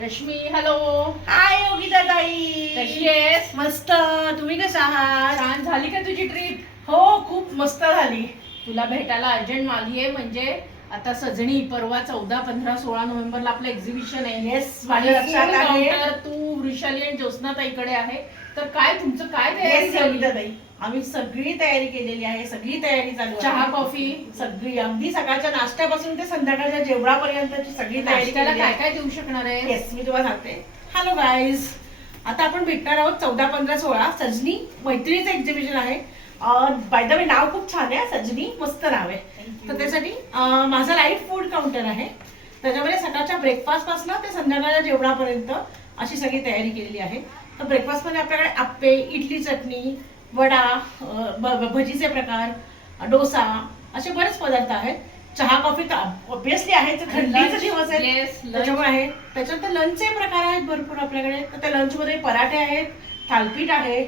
Rashmi, hello. हाय योगिता ताई, कशी आहेस? मस्त. तुम्ही कशा आहात? छान झाली का तुझी ट्रिप? हो, खूप मस्त झाली. तुला भेटायला अर्जंट आली आहे. म्हणजे आता सजणी परवा 14, 15, 16 नोव्हेंबरला आपलं एक्झिबिशन आहे. येस, माझ्या लक्षात आहे. तू वृषाली आणि ज्योत्स्ना ताईकडे आहे. तर काय तुमचं काय तयारी येस झाली? योगिता ताई, आम्ही सगळी तयारी केलेली आहे. सगळी तयारी चालू आहे. चहा कॉफी सगळी, अगदी सकाळच्या नाश्त्यापासून ते संध्याकाळच्या जेवणापर्यंतची सगळी तयारी नाश्त्याला केलेली काय आहे. काय देऊ शकणार आहे? येस, मी तुम्हाला सांगते. हॅलो गाईज, आता आपण भेटणार आहोत 14, 15, 16 सजनी मैत्रीचं एक्झिबिशन आहे. बाय द वे नाव खूप छान आहे, सजनी, मस्त नाव आहे. तर त्यासाठी माझं लाईव्ह फूड काउंटर आहे. त्याच्यामध्ये सकाळच्या ब्रेकफास्ट पासून ते संध्याकाळच्या जेवणापर्यंत अशी सगळी तयारी केलेली आहे. तर ब्रेकफास्ट मध्ये आपल्याकडे आप्पे, इडली चटणी, वडा, भजीचे प्रकार, डोसा, असे बरेच पदार्थ आहेत. चहा कॉफी तर ऑब्विसली आहे, तर थंडीचे दिवस Yes, आहेत lunch. त्याच्यामुळे आहे. त्याच्यानंतर लंचचे प्रकार आहेत भरपूर आपल्याकडे. तर त्या लंचमध्ये पराठे आहेत, थालपीठ आहे,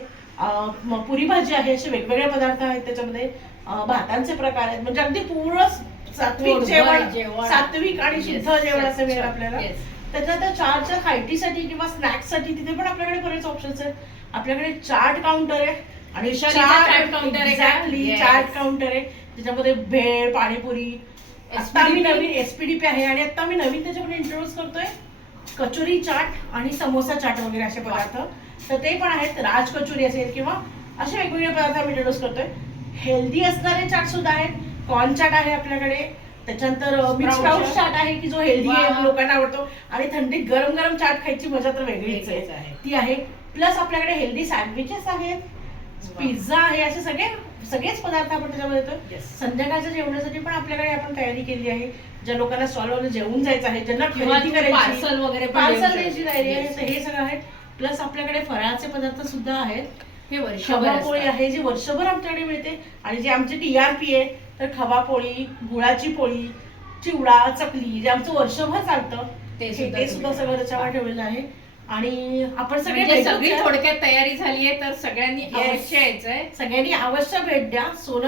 पुरी भाजी आहे, असे वेगवेगळे पदार्थ आहेत. त्याच्यामध्ये भातांचे प्रकार आहेत. म्हणजे अगदी पूर्ण सात्विक जेवण, सात्विक आणि शुद्ध Yes, जेवण असं yes, मिळेल आपल्याला. yes. त्याच्यानंतर चाटच्या खायटीसाठी किंवा स्नॅक्ससाठी तिथे पण आपल्याकडे बरेच ऑप्शन्स आहेत. आपल्याकडे चाट काउंटर आहे आणि विशालीचा चाट काउंटर आहे का? Exactly Yes. चाट काउंटर आहे. त्याच्यामध्ये भेळ, पाणीपुरी, आता आम्ही नवीन एसपीडीपी आहे आणि आता मी नवीन त्याच्यामध्ये इंट्रोड्यूस करतोय कचोरी चाट आणि समोसा चाट वगैरे असे पदार्थ. तर ते पण आहेत. राज कचोरी असेल किंवा असे वेगवेगळे पदार्थ आम्ही इंट्रोड्यूस करतोय. हेल्दी असणारे चाट सुद्धा आहेत. कॉर्न चाट आहे आपल्याकडे. त्याच्यानंतर मिक्स स्प्राउट चाट आहे की जो हेल्दी वा. लोकांना आवडतो आणि थंडीत गरम गरम चाट खायची मजा तर वेगळीच वेगळीच आहे, आहे. ती आहे. प्लस आपल्याकडे हेल्दी सँडविचेस आहेत, पिझ्झा आहे, असे सगळेच पदार्थ आपण त्याच्यामध्ये येतो. Yes. संध्याकाळच्या जेवणासाठी पण आपल्याकडे आपण तयारी केली आहे. ज्या लोकांना स्टॉलवर जेवून जायचं आहे, ज्यांना किंवा खरेदी तू करायची, पार्सल वगैरे पण पार्सल देऊ द्यायची शकते. तयारी आहे. Yes, तर हे सगळं आहे. प्लस आपल्याकडे फराळाचे पदार्थ सुद्धा आहेत. हे वर्षभर खवापोळी असतात. आहे जी वर्षभर आमच्याकडे मिळते आणि जे आमचे टीआरपी आहे तर खवापोळी, गुळाची पोळी, चिवडा, चकली, जे आमचं वर्षभर चालतं ते ते सुद्धा सुद्धा सगळं त्याच्यावर ठेवलेलं आहे. आणि आपण सगळे म्हणजे भेटूच सगळी या. थोडक्यात तयारी झाली आहे. तर सगळ्यांनी Yes. अवश्य यायचंय. सगळ्यांनी अवश्य भेट द्या. सोनं